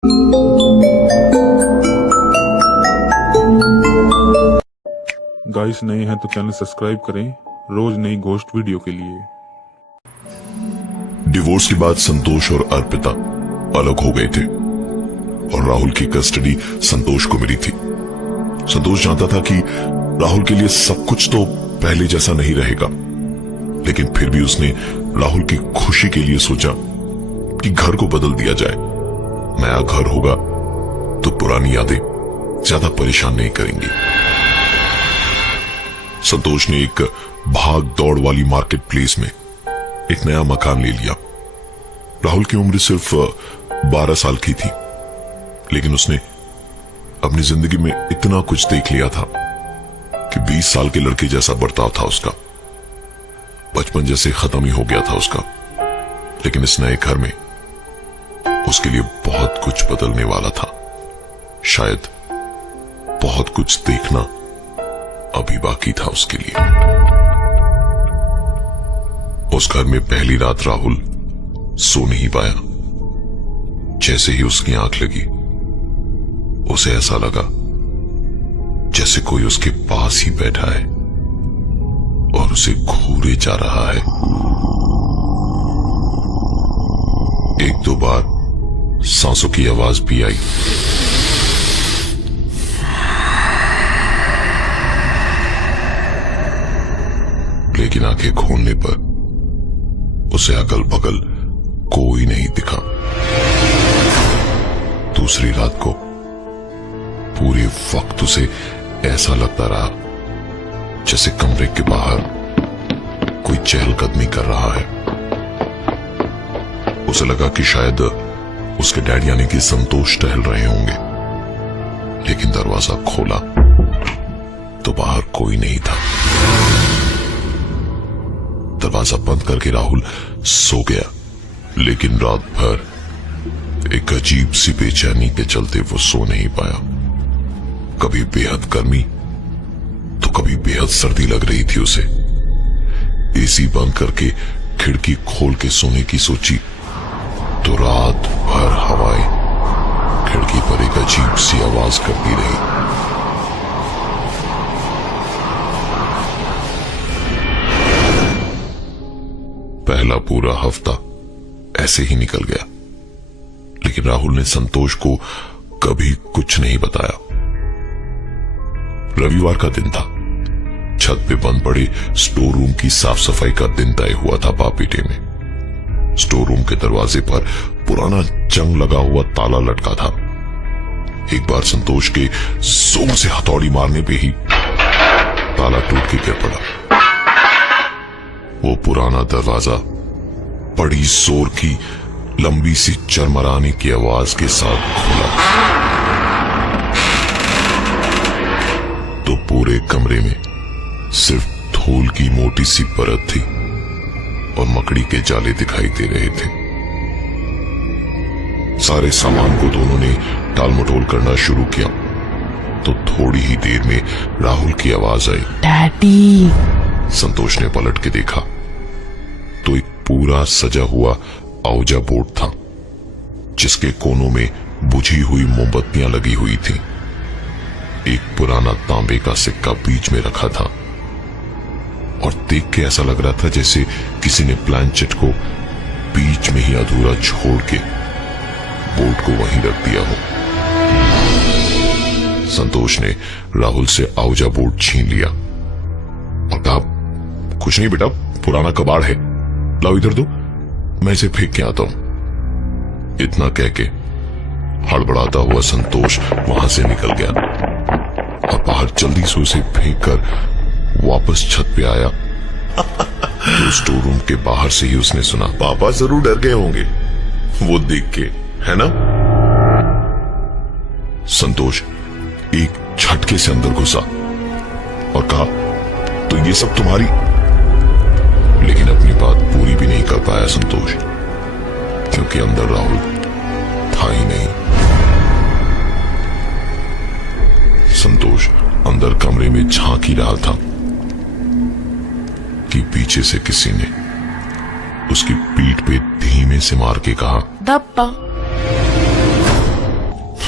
Guys नए हैं तो चैनल सब्सक्राइब करें रोज नई घोस्ट वीडियो के लिए। डिवोर्स के बाद संतोष और अर्पिता अलग हो गए थे और राहुल की कस्टडी संतोष को मिली थी। संतोष जानता था कि राहुल के लिए सब कुछ तो पहले जैसा नहीं रहेगा, लेकिन फिर भी उसने राहुल की खुशी के लिए सोचा कि घर को बदल दिया जाए। नया घर होगा तो पुरानी यादें ज्यादा परेशान नहीं करेंगी। संतोष ने एक भाग दौड़ वाली मार्केट प्लेस में एक नया मकान ले लिया। राहुल की उम्र सिर्फ 12 साल की थी, लेकिन उसने अपनी जिंदगी में इतना कुछ देख लिया था कि 20 साल के लड़के जैसा बर्ताव था उसका। बचपन जैसे खत्म ही हो गया था उसका, लेकिन इस नए घर में उसके लिए बहुत कुछ बदलने वाला था। शायद बहुत कुछ देखना अभी बाकी था उसके लिए। उस घर में पहली रात राहुल सो नहीं पाया। जैसे ही उसकी आंख लगी, उसे ऐसा लगा जैसे कोई उसके पास ही बैठा है और उसे घूरे जा रहा है। एक दो बार सांसों की आवाज भी आई। लेकिन आंखें खोलने पर उसे अगल बगल कोई नहीं दिखा। दूसरी रात को पूरे वक्त उसे ऐसा लगता रहा जैसे कमरे के बाहर कोई चहलकदमी कर रहा है। उसे लगा कि शायद उसके डैड यानी कि संतोष टहल रहे होंगे, लेकिन दरवाजा खोला तो बाहर कोई नहीं था। दरवाजा बंद करके राहुल सो गया, लेकिन रात भर एक अजीब सी बेचैनी के चलते वो सो नहीं पाया। कभी बेहद गर्मी तो कभी बेहद सर्दी लग रही थी उसे। एसी बंद करके खिड़की खोल के सोने की सोची तो रात भर हवाएं खिड़की पर एक अजीब सी आवाज करती रही। पहला पूरा हफ्ता ऐसे ही निकल गया, लेकिन राहुल ने संतोष को कभी कुछ नहीं बताया। रविवार का दिन था। छत पे बंद पड़े स्टोर रूम की साफ सफाई का दिन तय हुआ था बापीटे में। स्टोर रूम के दरवाजे पर पुराना जंग लगा हुआ ताला लटका था। एक बार संतोष के जोर से हथौड़ी मारने पे ही ताला टूट के गिर पड़ा। वो पुराना दरवाजा बड़ी जोर की लंबी सी चरमराने की आवाज के साथ खुला तो पूरे कमरे में सिर्फ धूल की मोटी सी परत थी और मकड़ी के जाले दिखाई दे रहे थे। सारे सामान को दोनों ने टालमटोल करना शुरू किया तो थोड़ी ही देर में राहुल की आवाज आई, डैडी। संतोष ने पलट के देखा तो एक पूरा सजा हुआ औजा बोर्ड था, जिसके कोनों में बुझी हुई मोमबत्तियां लगी हुई थी। एक पुराना तांबे का सिक्का बीच में रखा था और देख के ऐसा लग रहा था जैसे किसी ने प्लानचेट को बीच में ही अधूरा छोड़ के बोर्ड को वहीं रख दिया हो। संतोष ने राहुल से औजा बोर्ड छीन लिया और कहा, कुछ नहीं बेटा, पुराना कबाड़ है, लाओ इधर दो, मैं इसे फेंक के आता हूं। इतना कह के हड़बड़ाता हुआ संतोष वहां से निकल गया और बाहर जल्दी से उसे फेंक कर वापस छत पे आया तो स्टोर रूम के बाहर से ही उसने सुना, पापा जरूर डर गए होंगे वो देख के, है ना? संतोष एक झटके से अंदर घुसा और कहा, तो ये सब तुम्हारी। लेकिन अपनी बात पूरी भी नहीं कर पाया संतोष, क्योंकि अंदर राहुल था ही नहीं। संतोष अंदर कमरे में झांक ही रहा था कि पीछे से किसी ने उसकी पीठ पे धीमे से मार के कहा, धप्पा।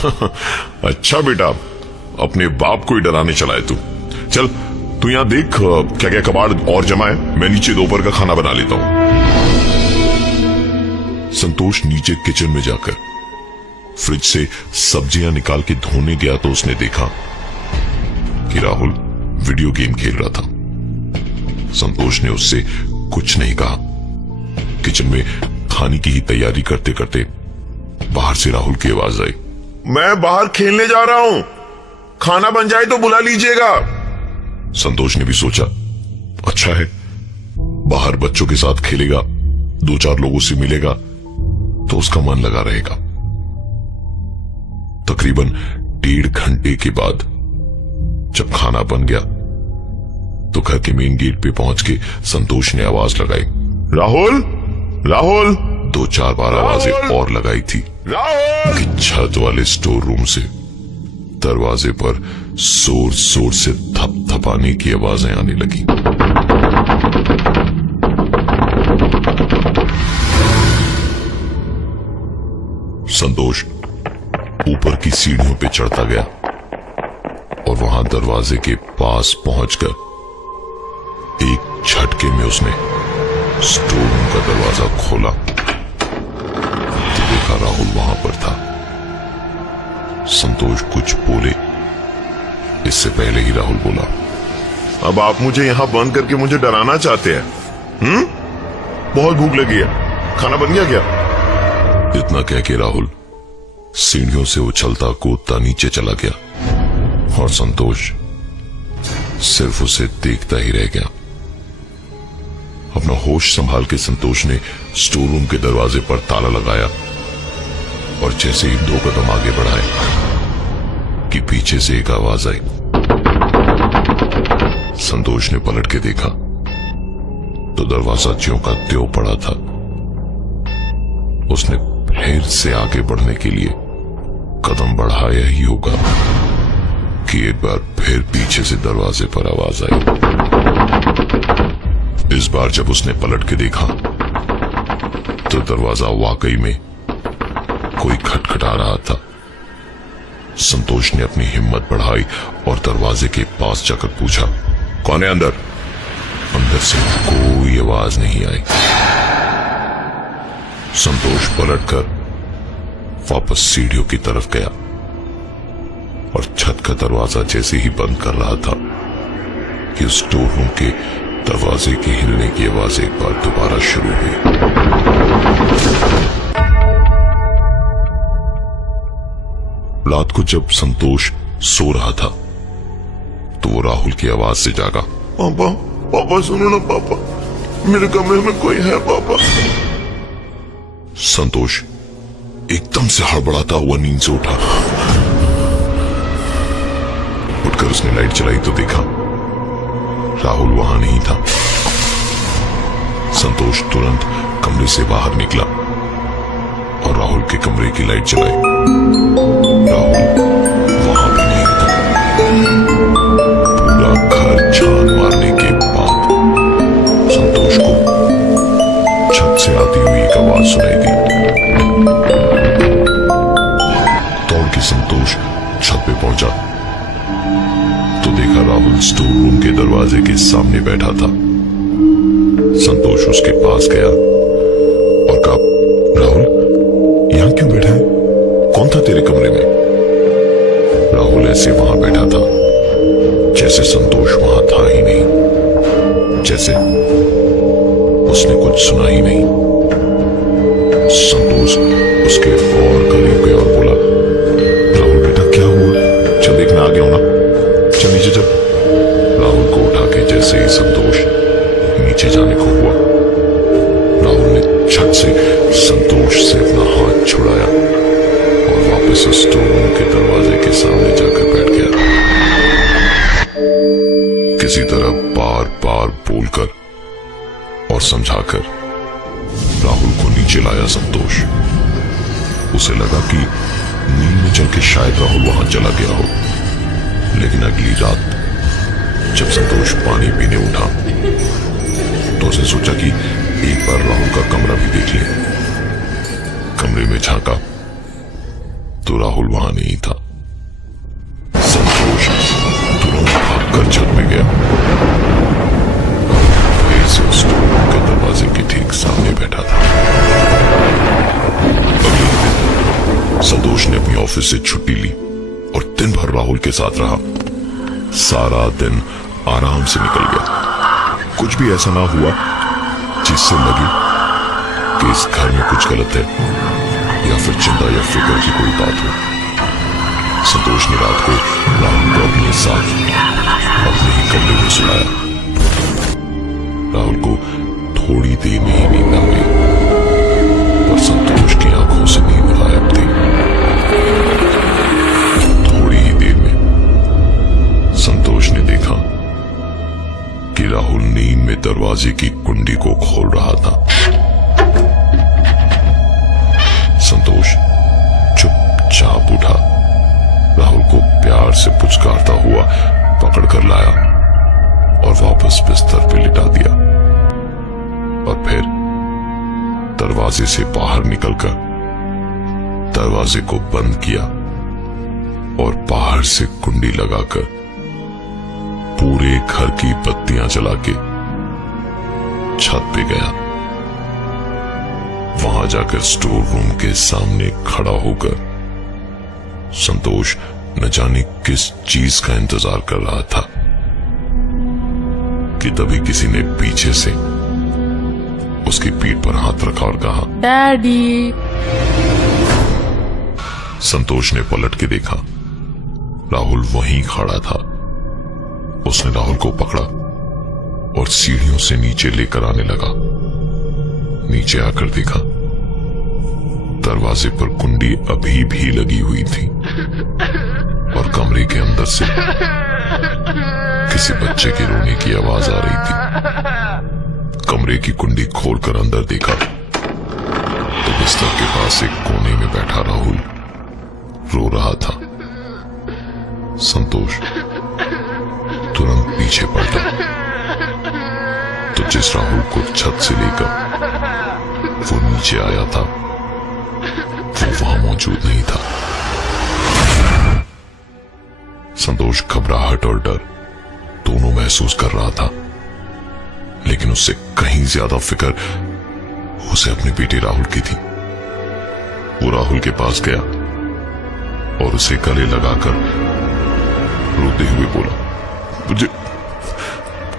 अच्छा बेटा, अपने बाप को ही डराने चला है तू। चल तू यहां देख क्या क्या कबाड़ और जमा है, मैं नीचे दोपहर का खाना बना लेता हूं। संतोष नीचे किचन में जाकर फ्रिज से सब्जियां निकाल के धोने गया तो उसने देखा कि राहुल वीडियो गेम खेल रहा था। संतोष ने उससे कुछ नहीं कहा। किचन में खाने की ही तैयारी करते करते बाहर से राहुल की आवाज आई, मैं बाहर खेलने जा रहा हूं, खाना बन जाए तो बुला लीजिएगा। संतोष ने भी सोचा, अच्छा है, बाहर बच्चों के साथ खेलेगा, 2-4 लोगों से मिलेगा तो उसका मन लगा रहेगा। तकरीबन 1.5 घंटे के बाद जब खाना बन गया तो घर के मेन गेट पे पहुंच के संतोष ने आवाज लगाई, राहुल राहुल। 2-4 बार आवाजें और लगाई थी कि छत वाले स्टोर रूम से दरवाजे पर जोर जोर से थपथपाने की आवाजें आने लगी। संतोष ऊपर की सीढ़ियों पे चढ़ता गया और वहां दरवाजे के पास पहुंचकर एक झटके में उसने स्टोर रूम का दरवाजा खोला तो देखा राहुल वहां पर था। संतोष कुछ बोले इससे पहले ही राहुल बोला, अब आप मुझे यहां बंद करके मुझे डराना चाहते हैं? बहुत भूख लगी है, खाना बन गया क्या? इतना कह के राहुल सीढ़ियों से उछलता कूदता नीचे चला गया और संतोष सिर्फ उसे देखता ही रह गया। अपना होश संभाल के संतोष ने स्टोर रूम के दरवाजे पर ताला लगाया और जैसे ही 2 कदम आगे बढ़ाए कि पीछे से एक आवाज आई। संतोष ने पलट के देखा तो दरवाजा ज्यों का त्यों पड़ा था। उसने फिर से आगे बढ़ने के लिए कदम बढ़ाया ही होगा कि एक बार फिर पीछे से दरवाजे पर आवाज आई। इस बार जब उसने पलट के देखा तो दरवाजा वाकई में कोई खटखटा रहा था। संतोष ने अपनी हिम्मत बढ़ाई और दरवाजे के पास जाकर पूछा, कौन है अंदर? अंदर से कोई आवाज नहीं आई। संतोष पलटकर वापस सीढ़ियों की तरफ गया और छत का दरवाजा जैसे ही बंद कर रहा था कि उस स्टोर रूम के दरवाजे के हिलने की आवाज एक बार दोबारा शुरू हुई। रात को जब संतोष सो रहा था तो वो राहुल की आवाज से जागा। पापा, पापा सुनो ना पापा, मेरे कमरे में कोई है पापा। संतोष एकदम से हड़बड़ाता हुआ नींद से उठा। उठकर उसने लाइट जलाई तो देखा राहुल वहां नहीं था। संतोष तुरंत कमरे से बाहर निकला और राहुल के कमरे की लाइट जलाई। राहुल वहां भी नहीं था। पूरा घर छान मारने के बाद संतोष को छत से आती हुई एक आवाज सुनाई दी। दौड़ के संतोष छत पे पहुंचा तो देखा राहुल स्टोर रूम के दरवाजे के सामने बैठा था। संतोष उसके पास गया और कहा, राहुल यहां क्यों बैठा है? कौन था तेरे कमरे में? राहुल ऐसे वहां बैठा था जैसे संतोष वहां था ही नहीं, जैसे उसने कुछ सुना ही नहीं। संतोष उसके और करीब गया और बोला, राहुल बेटा क्या हुआ? चल देख मैं आ गया हूं ना, चल नीचे चल। राहुल को उठा के जैसे ही संतोष नीचे जाने को हुआ, राहुल ने छत से संतोष से अपना हाथ छुड़ाया और वापस उस स्टोर रूम के दरवाजे के सामने जाकर बैठ गया। किसी तरह बार बार बोलकर और समझाकर राहुल को नीचे लाया संतोष। उसे लगा कि नींद में चल के शायद राहुल वहां चला गया हो, लेकिन अगली रात जब संतोष पानी पीने उठा तो उसने सोचा कि एक बार राहुल का कमरा भी देख ले। कमरे में झांका तो राहुल वहां नहीं था। संतोष तुरंत भागकर छत में गया, फिर से उस स्टोर रूम के दरवाजे के ठीक सामने बैठा था। अगले दिन संतोष ने अपनी ऑफिस से छुट्टी ली और दिन भर राहुल के साथ रहा। सारा दिन आराम से निकल गया। कुछ भी ऐसा ना हुआ जिससे लगे कि इस घर में कुछ गलत है या फिर चिंता या फिक्र की कोई बात हो। संतोष ने रात को राहुल को अपने साथ अपने ही कमरे में सुलाया। राहुल को थोड़ी देर में ही नींद आ गई, पर संतोष की आंखों से नींद गायब थी। थोड़ी ही देर में संतोष ने देखा कि राहुल नींद में दरवाजे की कुंडी को खोल रहा था। संतोष चुपचाप उठा, राहुल को प्यार से पुचकारता हुआ पकड़कर लाया और वापस बिस्तर पे लिटा दिया। और फिर दरवाजे से बाहर निकलकर दरवाजे को बंद किया और बाहर से कुंडी लगाकर पूरे घर की बत्तियां जला के छत पे गया। वहां जाकर स्टोर रूम के सामने खड़ा होकर संतोष न जाने किस चीज का इंतजार कर रहा था कि तभी किसी ने पीछे से उसकी पीठ पर हाथ रखा और कहा, डैडी। संतोष ने पलट के देखा, राहुल वहीं खड़ा था। उसने राहुल को पकड़ा और सीढ़ियों से नीचे लेकर आने लगा। नीचे आकर देखा, दरवाजे पर कुंडी अभी भी लगी हुई थी और कमरे के अंदर से किसी बच्चे के रोने की आवाज आ रही थी। कमरे की कुंडी खोलकर अंदर देखा तो बिस्तर के पास एक कोने में बैठा राहुल रो रहा था। संतोष तुरंत पीछे पलटा तो जिस राहुल को छत से लेकर वो नीचे आया था वो वहां मौजूद नहीं था। संतोष घबराहट और डर दोनों महसूस कर रहा था, लेकिन उससे कहीं ज्यादा फिक्र उसे अपने बेटे राहुल की थी। वो राहुल के पास गया और उसे गले लगाकर रोते हुए बोला, मुझे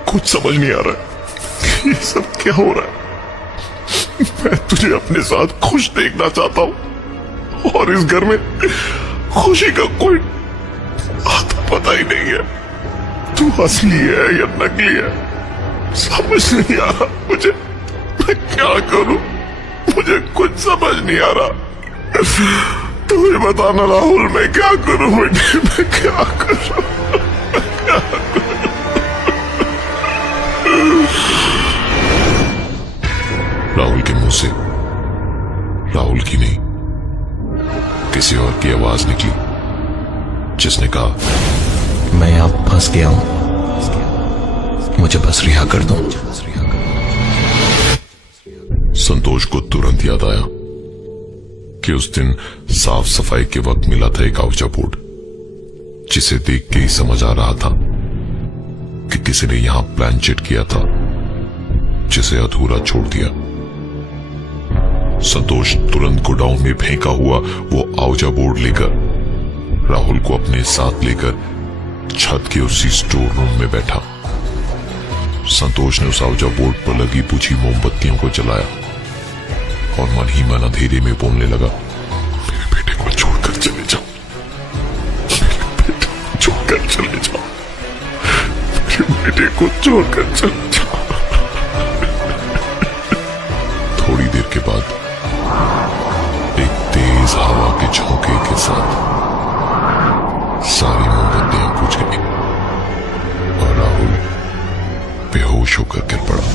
कुछ समझ नहीं आ रहा ये सब क्या हो रहा है। मैं तुझे अपने साथ खुश देखना चाहता हूं और इस घर में खुशी का कोई आता पता ही नहीं है। तू असली है या नकली है समझ नहीं आ रहा मुझे। मैं क्या करूं, मुझे कुछ समझ नहीं आ रहा। तुझे बताना राहुल, मैं क्या करूं बेटे, मैं क्या करूं, मैं क्या करूं। राहुल के मुंह से राहुल की नहीं किसी और की आवाज निकली जिसने कहा, मैं अब फंस गया हूं, मुझे बस रिहा कर दो। संतोष को तुरंत याद आया कि उस दिन साफ सफाई के वक्त मिला था एक आउचा बोर्ड, जिसे देख के ही समझ आ रहा था कि किसी ने यहां प्लान चिट किया था जिसे अधूरा छोड़ दिया। संतोष तुरंत गोडाउन में फेंका हुआ वो आउचा बोर्ड लेकर राहुल को अपने साथ लेकर छत के उसी स्टोर रूम में बैठा। संतोष ने उस आउचा बोर्ड पर लगी बुझी मोमबत्तियों को जलाया और मन ही मन अंधेरे में बोलने लगा, मेरे बेटे को छोड़कर चले जाओ, मेरे बेटे को छोड़कर चले जाओ, मेरे बेटे को छोड़कर चले जाओ। थोड़ी देर के बाद एक तेज हवा के झोंके के साथ सारी मोमबत्तियां बुझ गई और राहुल बेहोश होकर गिर पड़ा।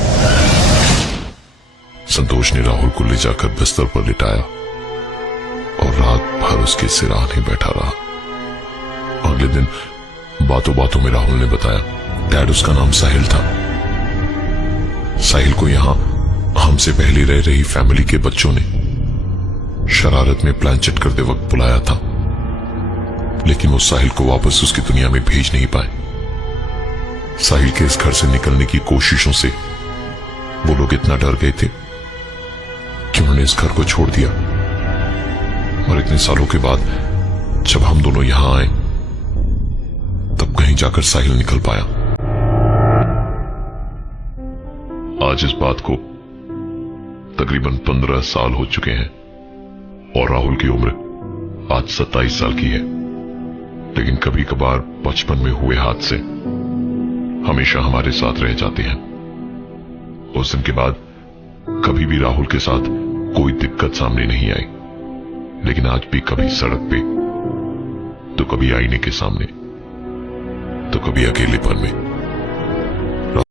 संतोष ने राहुल को ले जाकर बिस्तर पर लिटाया और रात भर उसके सिरहाने बैठा रहा। अगले दिन बातों बातों में राहुल ने बताया, डैड उसका नाम साहिल था। साहिल को यहां हमसे पहले रह रही फैमिली के बच्चों ने शरारत में प्लान चिट करते वक्त बुलाया था। लेकिन वो साहिल को वापस उसकी दुनिया में भेज नहीं पाए। साहिल के इस घर से निकलने की कोशिशों से वो लोग इतना डर गए थे कि उन्होंने इस घर को छोड़ दिया। और इतने सालों के बाद जब हम दोनों यहां आए तब कहीं जाकर साहिल निकल पाया। आज इस बात को तकरीबन 15 साल हो चुके हैं और राहुल की उम्र आज 27 साल की है। लेकिन कभी कभार बचपन में हुए हादसे हमेशा हमारे साथ रह जाते हैं। उस दिन के बाद कभी भी राहुल के साथ कोई दिक्कत सामने नहीं आई, लेकिन आज भी कभी सड़क पे तो कभी आईने के सामने तो कभी अकेलेपन में